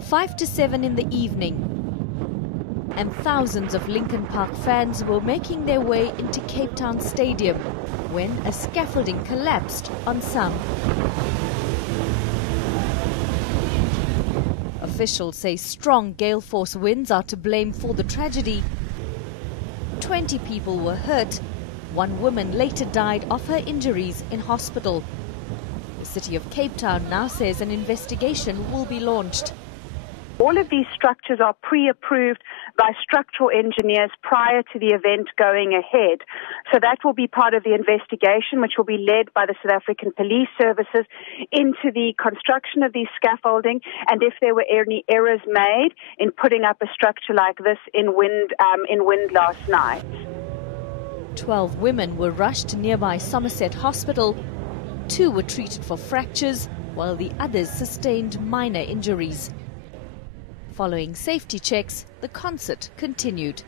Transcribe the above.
Five to 7 in the evening, and thousands of Linkin Park fans were making their way into Cape Town Stadium when a scaffolding collapsed on some. Officials say strong gale-force winds are to blame for the tragedy. 20 people were hurt. One woman later died of her injuries in hospital. The city of Cape Town now says an investigation will be launched. All of these structures are pre-approved by structural engineers prior to the event going ahead. So that will be part of the investigation, which will be led by the South African Police Services into the construction of these scaffolding, and if there were any errors made in putting up a structure like this in wind last night. 12 women were rushed to nearby Somerset Hospital. 2 were treated for fractures, while the others sustained minor injuries. Following safety checks, the concert continued.